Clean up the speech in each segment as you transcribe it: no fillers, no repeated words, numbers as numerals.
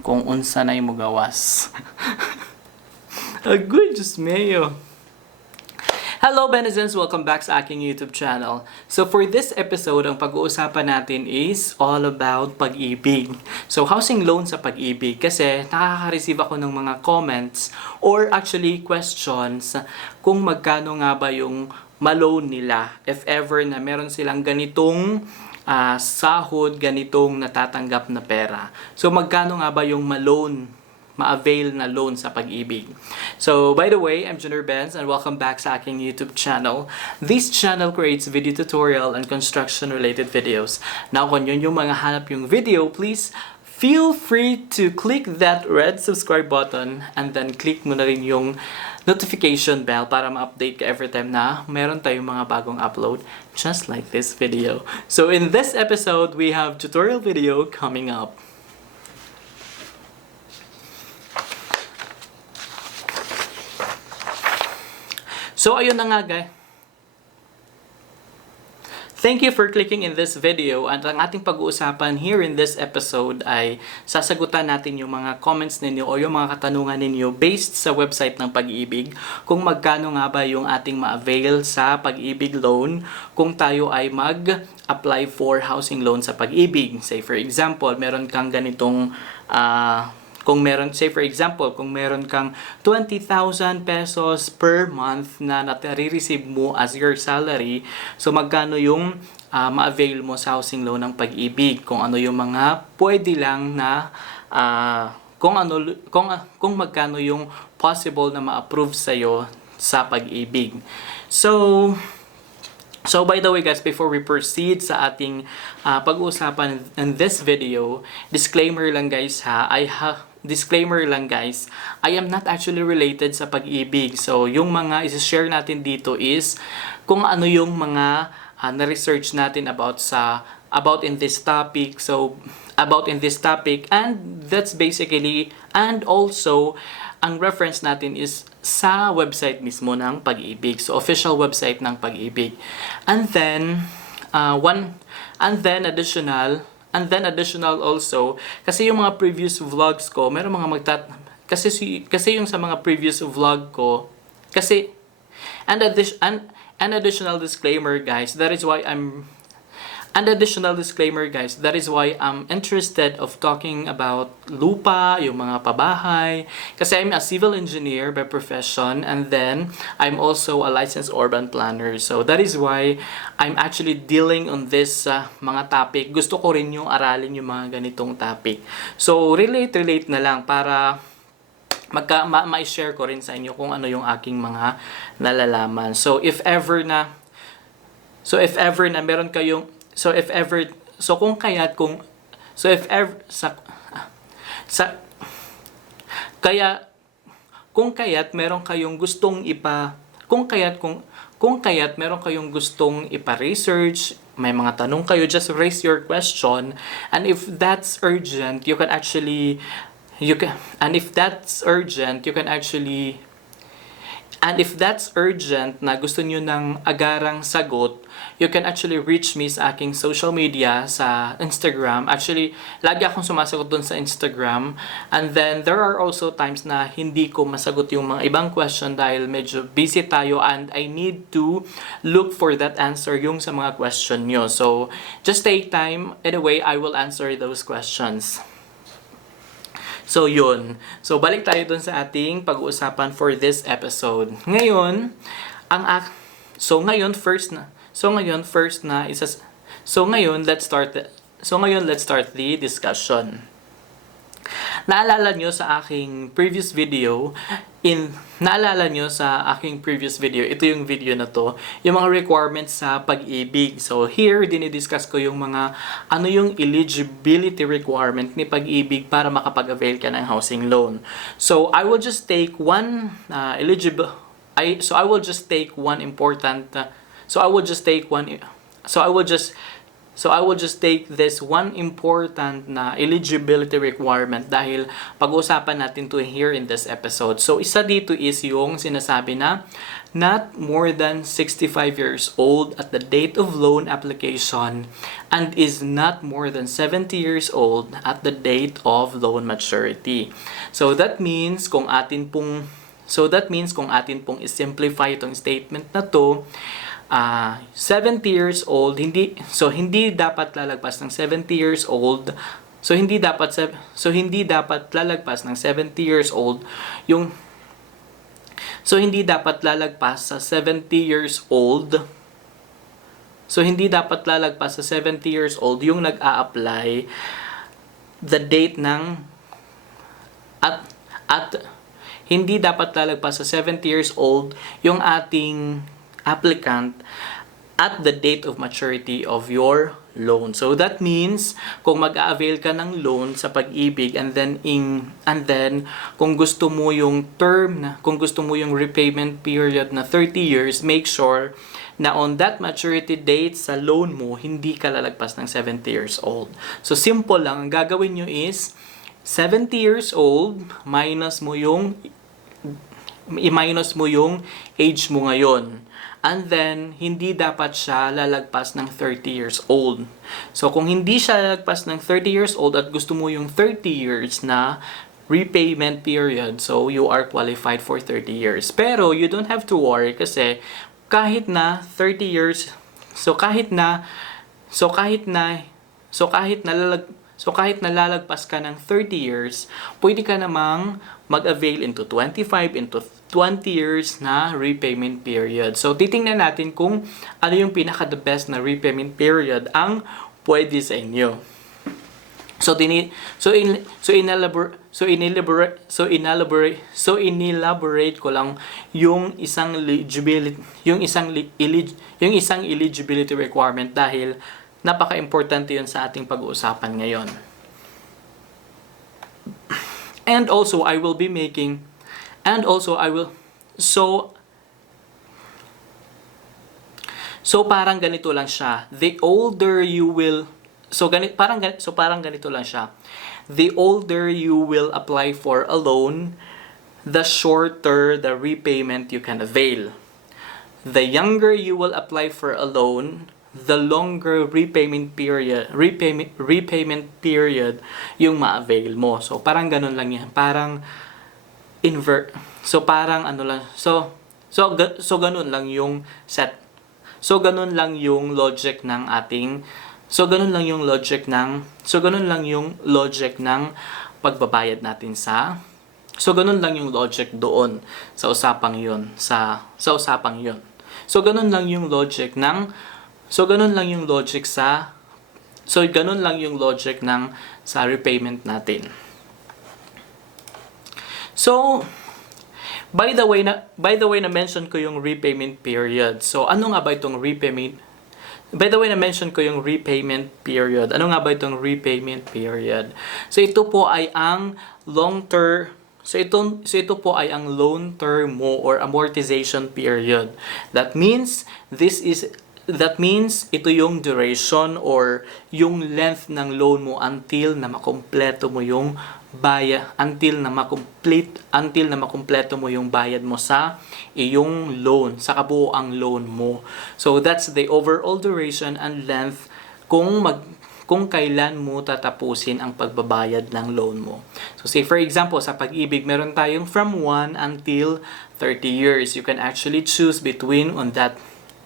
kung unsa nay mo gawas. Agoy, Diyos mayo. Hello Benizens! Welcome back sa aking YouTube channel. So for this episode, ang pag-uusapan natin is all about pag-ibig. So housing loan sa pag-ibig. Kasi nakaka-receive ako ng mga comments or actually questions kung magkano nga ba yung ma-loan nila if ever na meron silang ganitong sahod, ganitong natatanggap na pera. So magkano nga ba yung ma-avail na loan sa pag-ibig. So, by the way, I'm Junior Benz and welcome back sa aking YouTube channel. This channel creates video tutorial and construction-related videos. Now, kung yun yung mga hanap yung video, please feel free to click that red subscribe button and then click mo na rin yung notification bell para ma-update ka every time na meron tayong mga bagong upload, just like this video. So, in this episode, we have tutorial video coming up. So, ayun na nga guys. Thank you for clicking in this video at ang ating pag-uusapan here in this episode ay sasagutan natin yung mga comments ninyo o yung mga katanungan ninyo based sa website ng Pag-ibig kung magkano nga ba yung ating ma-avail sa Pag-ibig loan kung tayo ay mag-apply for housing loan sa Pag-ibig. Say for example, meron kang ganitong kung meron kang 20,000 pesos per month na nare-receive mo as your salary, so magkano yung ma-avail mo sa housing loan ng Pag-ibig? Kung ano yung mga pwede lang na kung magkano yung possible na ma-approve sa'yo sa Pag-ibig. So by the way guys, before we proceed sa ating pag-uusapan in this video, disclaimer lang guys, I am not actually related sa Pag-ibig. So yung mga i-share natin dito is kung ano yung mga na-research natin about in this topic. So about in this topic, and that's basically, and also ang reference natin is sa website mismo ng Pag-ibig. So official website ng Pag-ibig. And then additional also, kasi yung mga previous vlogs ko, meron mga kasi yung sa mga previous vlog ko, kasi and additional disclaimer guys, that is why I'm interested of talking about lupa, yung mga pabahay, kasi I'm a civil engineer by profession, and then I'm also a licensed urban planner. So that is why I'm actually dealing on this mga topic. Gusto ko rin yung aralin yung mga ganitong topic. So relate na lang para ma-share ko rin sa inyo kung ano yung aking mga nalalaman. So if ever na meron kayong kung kaya't meron kayong gustong ipa-research, may mga tanong kayo, just raise your question, and if that's urgent, you can actually and if that's urgent na gusto nyo ng agarang sagot, you can actually reach me sa aking social media sa Instagram. Actually, lagi akong sumasagot doon sa Instagram. And then, there are also times na hindi ko masagot yung mga ibang question dahil medyo busy tayo and I need to look for that answer yung sa mga question nyo. So, just take time. Anyway, I will answer those questions. So, yun. So, balik tayo dun sa ating pag-uusapan for this episode. Ngayon, let's start the discussion. Naalala nyo sa aking previous video, ito yung video na to, yung mga requirements sa Pag-ibig. So here, dinidiscuss ko yung mga, ano yung eligibility requirement ni Pag-ibig para makapag-avail ka ng housing loan. So I will just take one So I will just take this one important na eligibility requirement dahil pag-uusapan natin to here in this episode. So isa dito is yung sinasabi na not more than 65 years old at the date of loan application and is not more than 70 years old at the date of loan maturity. So that means kung atin pong i-simplify itong statement na to, 70 years old, hindi dapat lalagpas ng 70 years old. So hindi dapat lalagpas ng 70 years old yung hindi dapat lalagpas sa 70 years old. So hindi dapat lalagpas sa 70 years old yung nag-a-apply the date ng at hindi dapat lalagpas sa 70 years old yung ating applicant at the date of maturity of your loan. So that means kung mag-a-avail ka ng loan sa Pag-ibig and then kung gusto mo yung repayment period na 30 years, make sure na on that maturity date sa loan mo, hindi ka lalagpas ng 70 years old. So simple lang, ang gagawin nyo is 70 years old minus mo yung age mo ngayon. And then, hindi dapat siya lalagpas ng 30 years old. So, kung hindi siya lalagpas ng 30 years old at gusto mo yung 30 years na repayment period, so you are qualified for 30 years. Pero, you don't have to worry kasi kahit na 30 years, kahit na lalagpas ka ng 30 years, pwede ka namang mag-avail into 25, into 20 years na repayment period. So, titingnan natin kung ano yung pinaka-the best na repayment period ang pwede sa inyo. Inelaborate ko lang yung isang eligibility requirement dahil napaka-importante yun sa ating pag-uusapan ngayon. So parang ganito lang siya. The older you will apply for a loan, the shorter the repayment you can avail. The younger you will apply for a loan, the longer repayment period yung ma-avail mo. So parang ganun lang yan. Parang invert. So parang ano lang. So ganun lang yung set. So ganun lang yung logic ng pagbabayad natin sa. So ganun lang yung logic doon sa usapang 'yon, sa usapang 'yon. So ganun lang yung logic sa repayment natin. So by the way na mention ko yung repayment period. So ano nga ba itong repayment? By the way na mention ko yung repayment period. Ano nga ba itong repayment period? So ito po ay ang long-term ito po ay ang loan term mo or amortization period. That means ito yung duration or yung length ng loan mo until na makumpleto mo yung bayad mo sa iyong loan, sa kabuoang loan mo. So that's the overall duration and length kung kailan mo tatapusin ang pagbabayad ng loan mo. So say for example, sa Pag-ibig, meron tayong from 1 until 30 years. You can actually choose between on that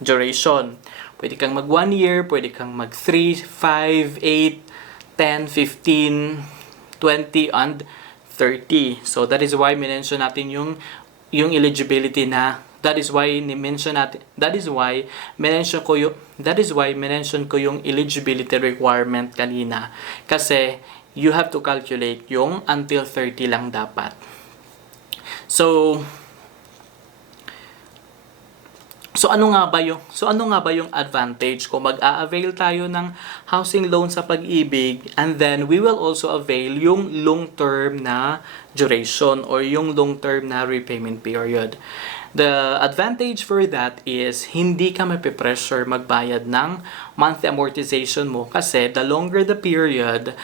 duration. Pwede kang mag 1 year, pwede kang mag 3, 5, 8, 10, 15, 20, and 30. So that is why minention natin yung eligibility na That is why mention ko yung eligibility requirement kanina. Kasi you have to calculate yung until 30 lang dapat. So So ano nga ba yung advantage kung mag-a-avail tayo ng housing loan sa Pag-ibig, and then we will also avail yung long-term na duration or yung long-term na repayment period. The advantage for that is hindi ka mapipressure magbayad ng monthly amortization mo kasi the longer the period,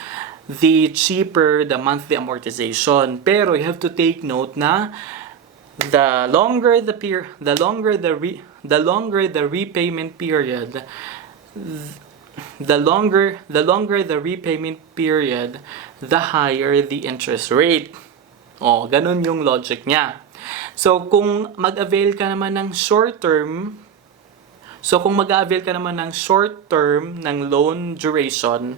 the cheaper the monthly amortization. Pero you have to take note na the longer the repayment period, the higher the interest rate. Oh, ganun yung logic niya. So kung mag-avail ka naman ng short term ng loan duration,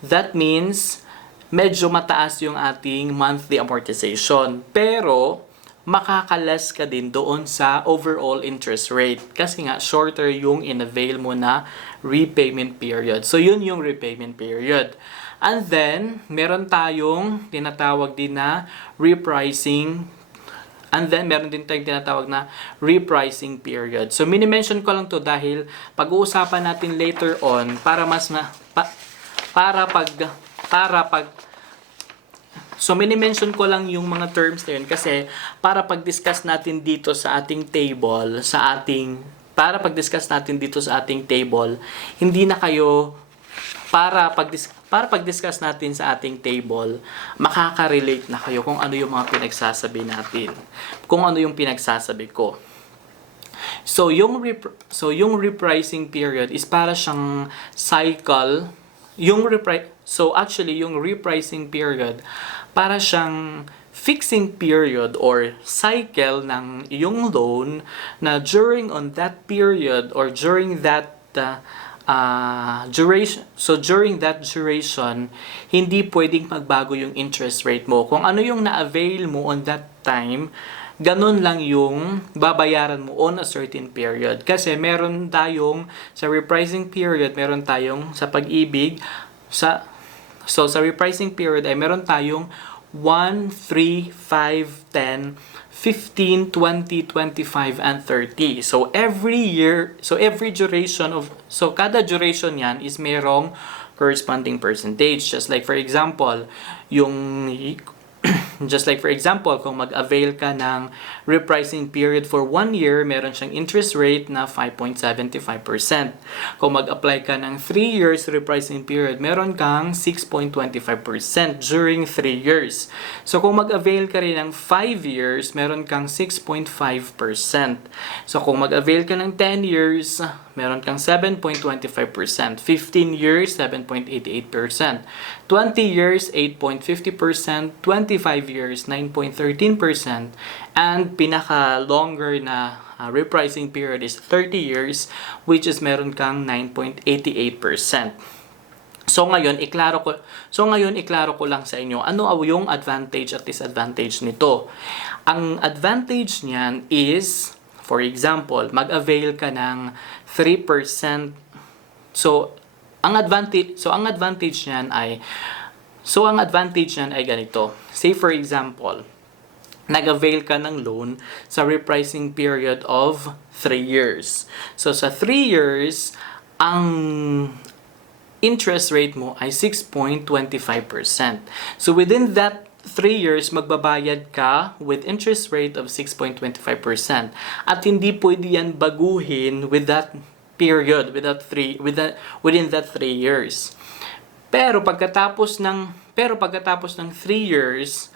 that means medyo mataas yung ating monthly amortization. Pero makakalas ka din doon sa overall interest rate kasi nga shorter yung in-avail mo na repayment period. So yun yung repayment period. And then meron tayong tinatawag din na repricing. And then meron din tayong tinatawag na repricing period. So mini-mention ko lang to dahil pag-uusapan natin later on para So, mini-mention ko lang yung mga terms na yun kasi para pag-discuss natin dito sa ating table, hindi na kayo, para pag-discuss natin sa ating table, makaka-relate na kayo kung ano yung mga pinagsasabi natin, kung ano yung pinagsasabi ko. So, yung repricing period is para siyang cycle. Yung repricing period para siyang fixing period or cycle ng iyong loan na during that duration, hindi pwedeng magbago yung interest rate mo. Kung ano yung na-avail mo on that time, ganun lang yung babayaran mo on a certain period. Kasi meron tayong sa repricing period, meron tayong sa Pag-ibig, sa repricing period ay meron tayong 1, 3, 5, 10, 15, 20, 25, and 30. So kada duration yan is merong corresponding percentage. Just like for example, kung mag-avail ka ng repricing period for 1 year, meron siyang interest rate na 5.75%. Kung mag-apply ka ng 3 years repricing period, meron kang 6.25% during 3 years. So kung mag-avail ka rin ng 5 years, meron kang 6.5%. So kung mag-avail ka ng 10 years, meron kang 7.25%. 15 years, 7.88%. 20 years, 8.50%. 25 years, 9.13%. And pinaka-longer na repricing period is 30 years, which is meron kang 9.88%. So ngayon iklaro ko lang sa inyo ano yung advantage at disadvantage nito. Ang advantage niyan is, for example, mag-avail ka ng 3%. Ang advantage niyan ay ganito. Say for example, nag-avail ka ng loan sa repricing period of 3 years. So sa 3 years, ang interest rate mo ay 6.25%. So within that 3 years, magbabayad ka with interest rate of 6.25%. At hindi pwede yan baguhin with that period, within that 3 years. Pero pagkatapos ng 3 years,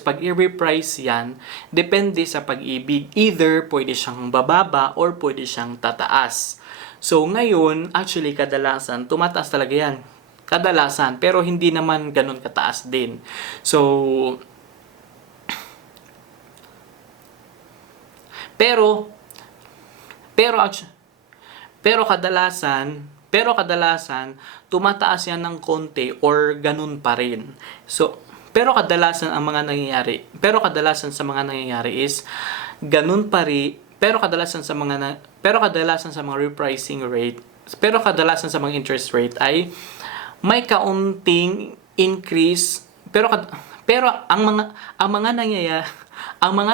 pag i-reprice yan, depende sa Pag-ibig. Either pwede siyang bababa or pwede siyang tataas. So ngayon, actually kadalasan, tumataas talaga yan. Kadalasan, pero hindi naman ganun kataas din. Pero kadalasan tumataas yan ng konti or ganun pa rin. Pero kadalasan sa mga nangyayari is ganun pa rin. Pero kadalasan sa mga repricing rate, pero kadalasan sa mga interest rate ay may kaunting increase, pero Pero ang mga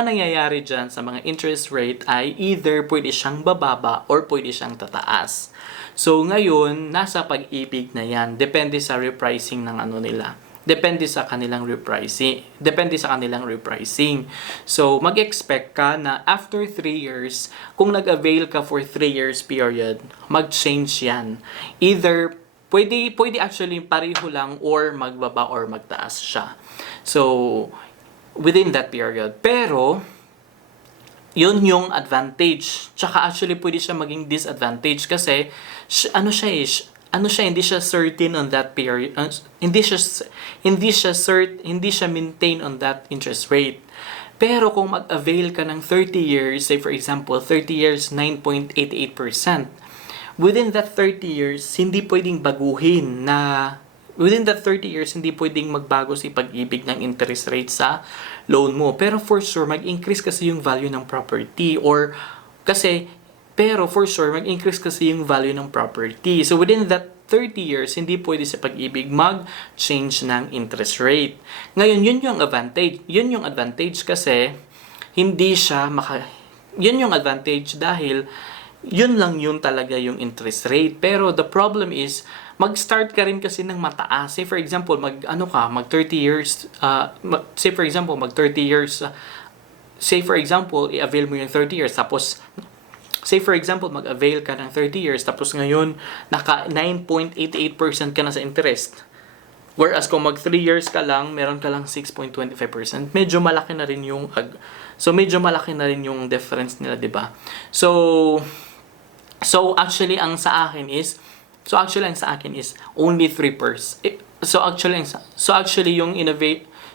nangyayari diyan sa mga interest rate ay either pwede siyang bababa or pwede siyang tataas. So ngayon, nasa pag-ibig na 'yan. Depende sa repricing ng ano nila. Depende sa kanilang repricing. Depende sa kanilang repricing. So, mag-expect ka na after 3 years, kung nag-avail ka for 3 years period, mag-change yan. Either, pwede actually pareho lang or magbaba or magtaas siya. So, within that period. Pero, yun yung advantage. Tsaka actually pwede siya maging disadvantage kasi hindi siya certain on that period. Hindi siya maintain on that interest rate. Pero kung mag-avail ka ng 30 years, say for example, 30 years 9.88%, within that 30 years hindi pwedeng baguhin na within that 30 years hindi pwedeng magbago si pag-ibig ng interest rate sa loan mo. Pero for sure mag-increase kasi yung value ng property pero for sure, mag-increase kasi yung value ng property. So, within that 30 years, hindi pwede sa pag-ibig mag-change ng interest rate. Ngayon, yun yung advantage. Yun yung advantage kasi yun yung advantage dahil yun lang yun talaga yung interest rate. Pero the problem is, mag-start ka rin kasi ng mataas. Say for example, mag 30 years, say for example, i-avail mo yung 30 years, tapos say for example, mag-avail ka ng 30 years tapos ngayon naka 9.88% ka na sa interest. Whereas kung mag 3 years ka lang, meron ka lang 6.25%. Medyo malaki na rin yung difference nila, 'di ba? So actually ang sa akin is only 3%.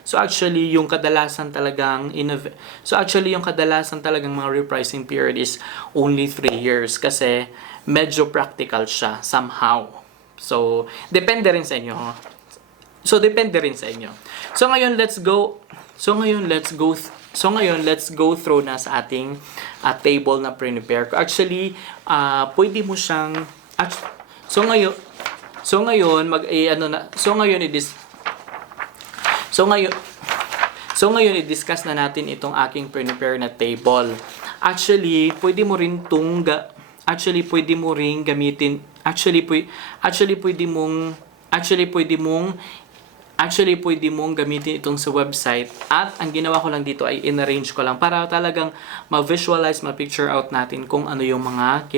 So actually yung kadalasan talagang mga repricing period is only 3 years kasi medyo practical siya somehow. So depende rin sa inyo. So ngayon let's go through na sa ating table na prepare ko. Actually, pwede mo siyang So ngayon i-discuss na natin itong aking prepare na table. Actually, pwede mo ring gamitin itong sa website at ang ginawa ko lang dito ay in-arrange ko lang para talagang ma-visualize, ma-picture out natin kung ano yung mga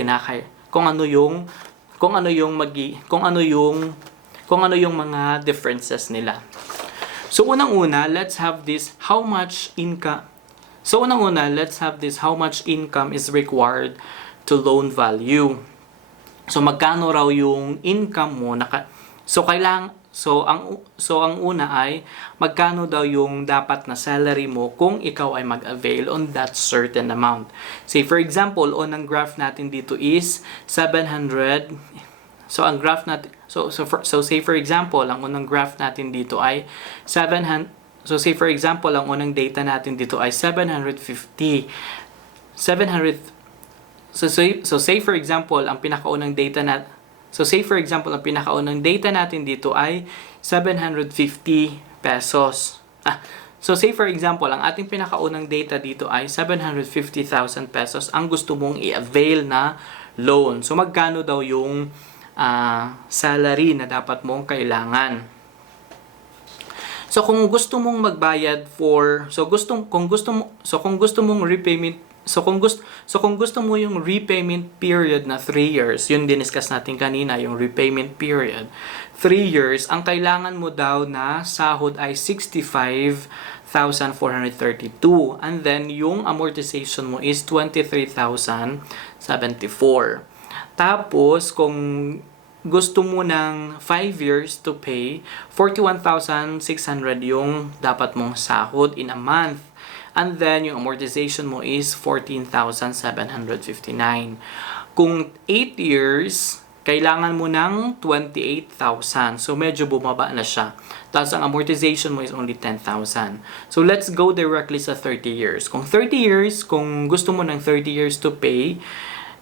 mga differences nila. So unang-una, let's have this how much income is required to loan value. So magkano raw yung income mo ang una ay magkano daw yung dapat na salary mo kung ikaw ay mag-avail on that certain amount. Say for example, ang graph natin dito is 700. So ang graph natin say for example, ang unang graph natin dito ay 700. So say for example, ang unang data natin dito ay 750. So say for example, ang pinakaunang data natin dito ay 750 pesos. So say for example, ang ating pinakaunang data dito ay 750,000 pesos ang gusto mong i-avail na loan. So magkano daw yung salary na dapat mong kailangan? So kung gusto mong magbayad kung gusto mo yung repayment period na 3 years, yun diniscuss natin kanina, yung repayment period 3 years, ang kailangan mo daw na sahod ay 65,432 and then yung amortization mo is 23,074. Tapos, kung gusto mo ng 5 years to pay, 41,600 yung dapat mong sahod in a month. And then, yung amortization mo is 14,759. Kung 8 years, kailangan mo ng 28,000. So, medyo bumaba na siya. Tapos, ang amortization mo is only 10,000. So, let's go directly sa 30 years. Kung gusto mo ng 30 years to pay,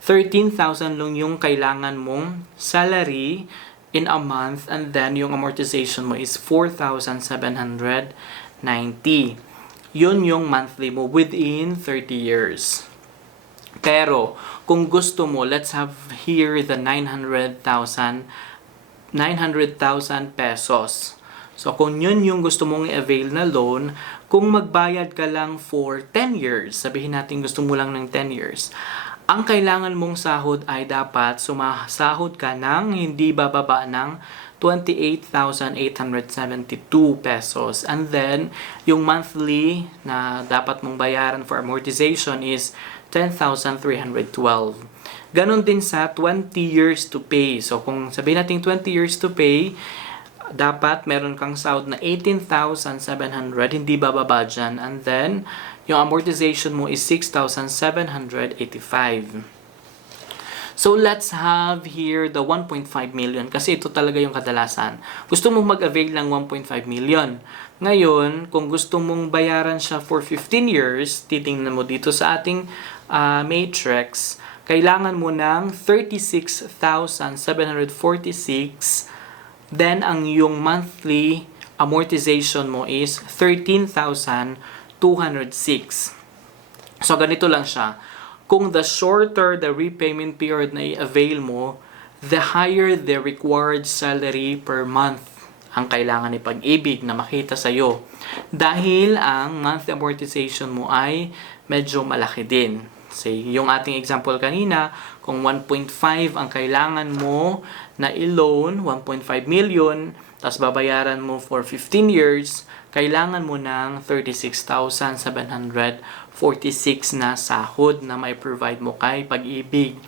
13,000 lang yung kailangan mong salary in a month and then yung amortization mo is 4,799. Yun yung monthly mo within 30 years. Pero, kung gusto mo, let's have here the 900,000 pesos. So, kung yun yung gusto mong i-avail na loan, kung magbayad ka lang for 10 years, sabihin natin gusto mo lang ng 10 years, ang kailangan mong sahod ay dapat sumasahod ka ng hindi bababa ng 28,872 pesos. And then, yung monthly na dapat mong bayaran for amortization is 10,312. Ganon din sa 20 years to pay. So, kung sabihin natin 20 years to pay, dapat meron kang sahod na 18,700, hindi bababa dyan. And then, yung amortization mo is 6,785. So, let's have here the 1.5 million kasi ito talaga yung kadalasan. Gusto mong mag-avail ng 1.5 million. Ngayon, kung gusto mong bayaran siya for 15 years, titingnan mo dito sa ating matrix, kailangan mo ng 36,746. Then, ang yung monthly amortization mo is 13,206. So, ganito lang siya. Kung the shorter the repayment period na i-avail mo, the higher the required salary per month ang kailangan ni Pag-ibig na makita sa'yo. Dahil ang monthly amortization mo ay medyo malaki din. Say, yung ating example kanina, kung 1.5 ang kailangan mo na i-loan, 1.5 million, tapos babayaran mo for 15 years, kailangan mo ng 36,746 na sahod na may provide mo kay Pag-ibig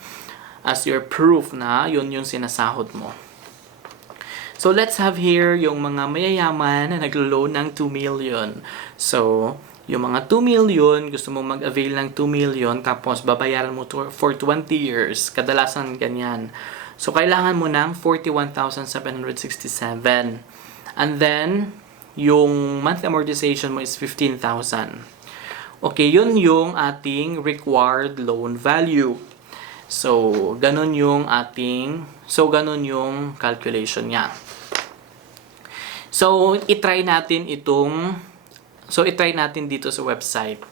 as your proof na yun yung sinasahod mo. So, let's have here yung mga mayayaman na naglo-loan ng 2 million. So, yung mga 2 million, gusto mo mag-avail ng 2 million, tapos babayaran mo for 20 years. Kadalasan ganyan. So, kailangan mo ng 41,767. And then, yung monthly amortization mo is 15,000. Okay, yun yung ating required loan value. So, ganun yung calculation niya. So, itry natin dito sa website.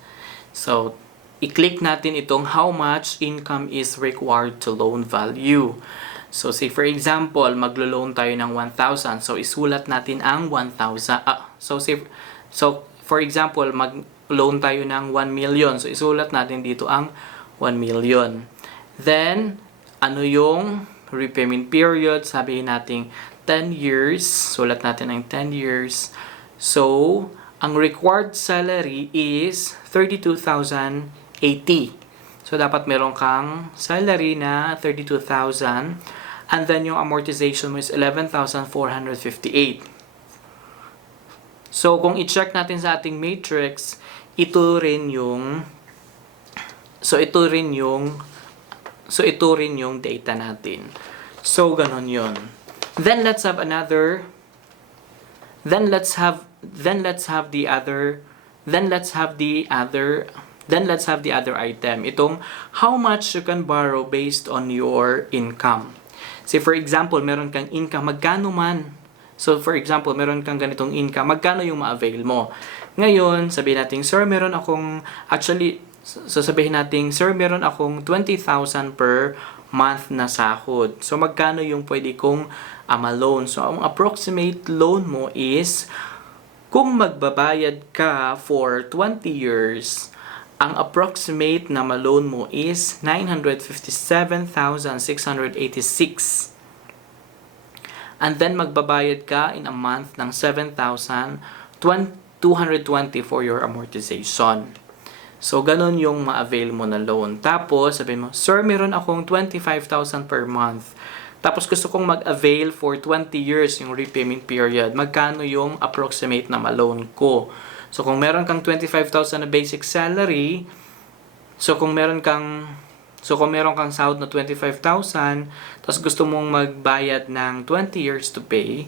So, i-click natin itong how much income is required to loan value. So, say for example, maglo-loan tayo ng 1,000. So, isulat natin ang 1,000. So, for example, mag-loan tayo ng 1 million. So, isulat natin dito ang 1 million. Then, ano yung repayment period? Sabihin natin 10 years. Sulat natin ang 10 years. So, ang required salary is 32,080. So, dapat meron kang salary na 32,000. And then, yung amortization mo is 11,458. So, kung i-check natin sa ating matrix, ito rin yung data natin. So, ganun yun. Then let's have the other item. Itong how much you can borrow based on your income. Say for example, meron kang income, magkano man. So for example, meron kang ganitong income, magkano yung ma-avail mo? Ngayon, sabihin natin, sir, meron akong 20,000 per month na sahod. So, magkano yung pwede kong ma-loan? So, ang approximate loan mo is, kung magbabayad ka for 20 years, ang approximate na ma-loan mo is 957,686. And then, magbabayad ka in a month ng 7,220 for your amortization. So, ganun yung ma-avail mo na loan. Tapos, sabihin mo, sir, meron akong 25,000 per month. Tapos, gusto kong mag-avail for 20 years yung repayment period. Magkano yung approximate na ma-loan ko? So, kung meron kang 25,000 na basic salary, so kung meron kang sahod na 25,000, tapos gusto mong magbayad ng 20 years to pay,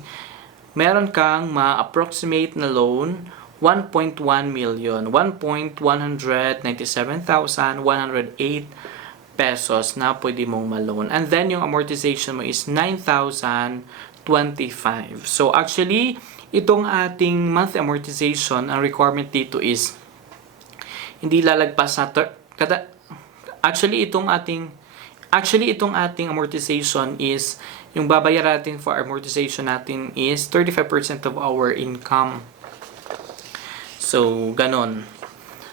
meron kang ma-approximate na loan 1.1 million, 1,197,108 pesos na pwede mong ma-loan. And then, yung amortization mo is 9,025. So, actually, itong ating monthly amortization, ang requirement dito is hindi lalagpas sa actually itong ating amortization is yung babayaran natin for amortization natin is 35% of our income. So, ganon.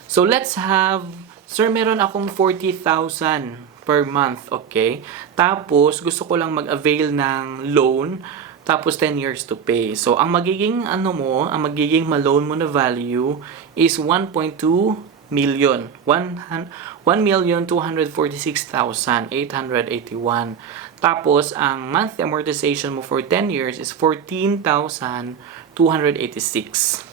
So, let's have, sir, meron akong 40,000 per month, okay? Tapos, gusto ko lang mag-avail ng loan, tapos 10 years to pay. So, ang magiging ma-loan mo na value is 1.2 million. 1,246,881. Tapos, ang monthly amortization mo for 10 years is 14,286.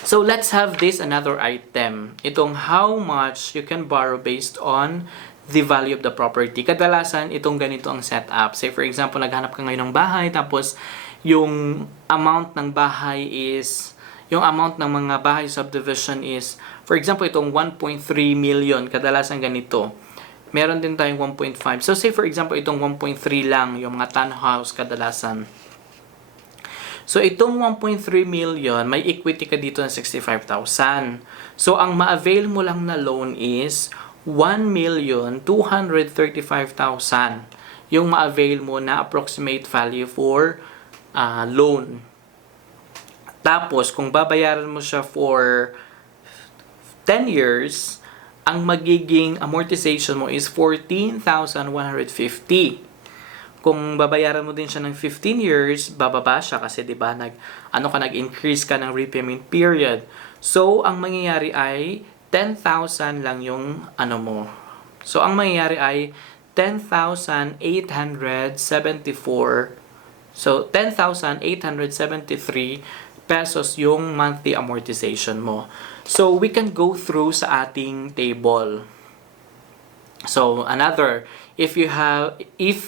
So, let's have this another item. Itong how much you can borrow based on the value of the property. Kadalasan, itong ganito ang setup. Say, for example, naghanap ka ngayon ng bahay, tapos yung amount ng bahay is, yung amount ng mga bahay subdivision is, for example, itong 1.3 million. Kadalasan ganito. Meron din tayong 1.5. So, say, for example, itong 1.3 lang, yung mga townhouse kadalasan. So, itong 1.3 million, may equity ka dito na 65,000. So, ang ma-avail mo lang na loan is 1,235,000. Yung ma-avail mo na approximate value for loan. Tapos, kung babayaran mo siya for 10 years, ang magiging amortization mo is 14,150. Kung babayaran mo din siya ng 15 years, bababa siya kasi 'di ba nag-increase ka ng repayment period. So, ang mangyayari ay 10,000 lang yung mo. So, ang mangyayari ay 10,874. So, 10,873 pesos yung monthly amortization mo. So, we can go through sa ating table. So, if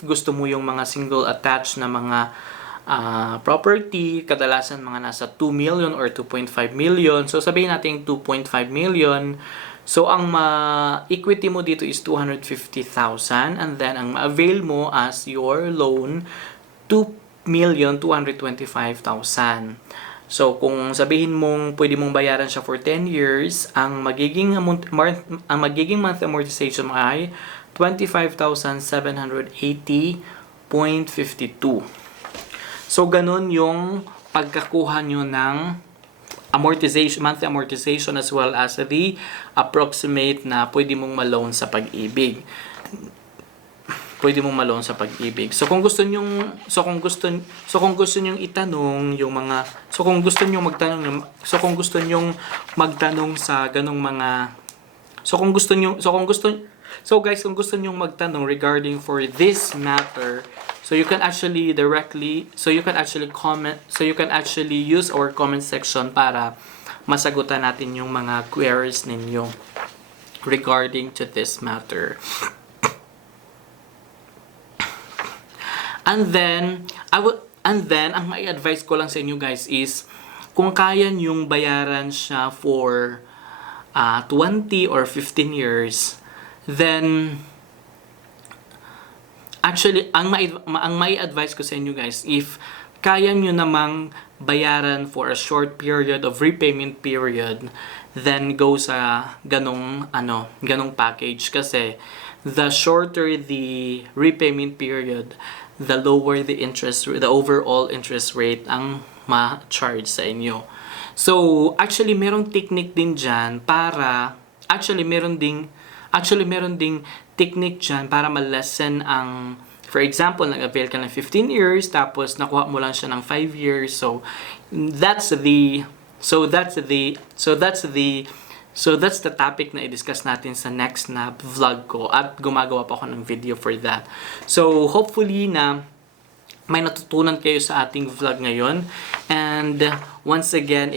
gusto mo yung mga single attached na mga property, kadalasan mga nasa 2 million or 2.5 million. So, sabihin natin 2.5 million. So, ang equity mo dito is 250,000 and then ang ma-avail mo as your loan 2,225,000. So, kung sabihin mong pwede mong bayaran siya for 10 years, ang magiging monthly amortization mo ay 25,780.52. So, ganun yung pagkakuha nyo ng monthly amortization as well as the approximate na pwede mong ma-loan sa pag-ibig. So kung gusto niyo magtanong sa ganong mga guys, kung gusto niyo magtanong regarding for this matter, so you can actually use our comment section para masagutan natin yung mga queries ninyo regarding to this matter. And then, ang mai-advise ko lang sa inyo guys is, kung kaya nyong bayaran siya for 20 or 15 years, then, actually, ang mai-advise ko sa inyo guys, if kaya nyo namang bayaran for a short period of repayment period, then go sa ganong package. Kasi, the shorter the repayment period, the lower the overall interest rate ang ma-charge sa inyo. So, actually, merong technique din dyan para, meron ding technique dyan para ma-lessen ang, for example, nag-avail ka ng 15 years, tapos nakuha mo lang siya ng 5 years. So, that's the topic na i-discuss natin sa next na vlog ko at gumagawa pa ako ng video for that. So, hopefully na may natutunan kayo sa ating vlog ngayon. And once again,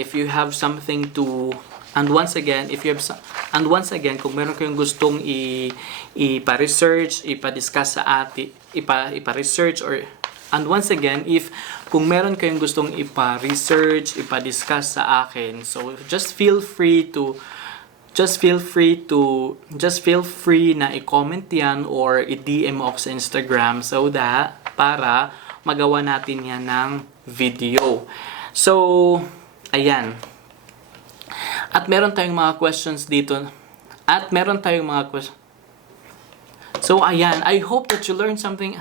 kung meron kayong gustong ipa-research, ipa-discuss sa ipa-research kung meron kayong gustong ipa-research, ipa-discuss sa akin, so just feel free na i-comment yan or i-DM ako sa Instagram so that para magawa natin yan ng video. So, ayan. At meron tayong mga questions dito. So, ayan. I hope that you learned something.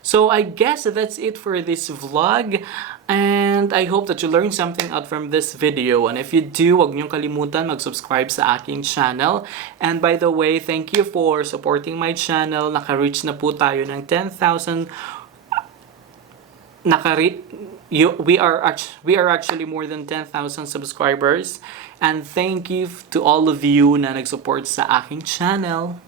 So, I guess that's it for this vlog. And I hope that you learned something out from this video. And if you do, huwag niyong kalimutan mag-subscribe sa aking channel. And by the way, thank you for supporting my channel. Naka-reach na po tayo ng 10,000. We are actually more than 10,000 subscribers. And thank you to all of you na nag-support sa aking channel.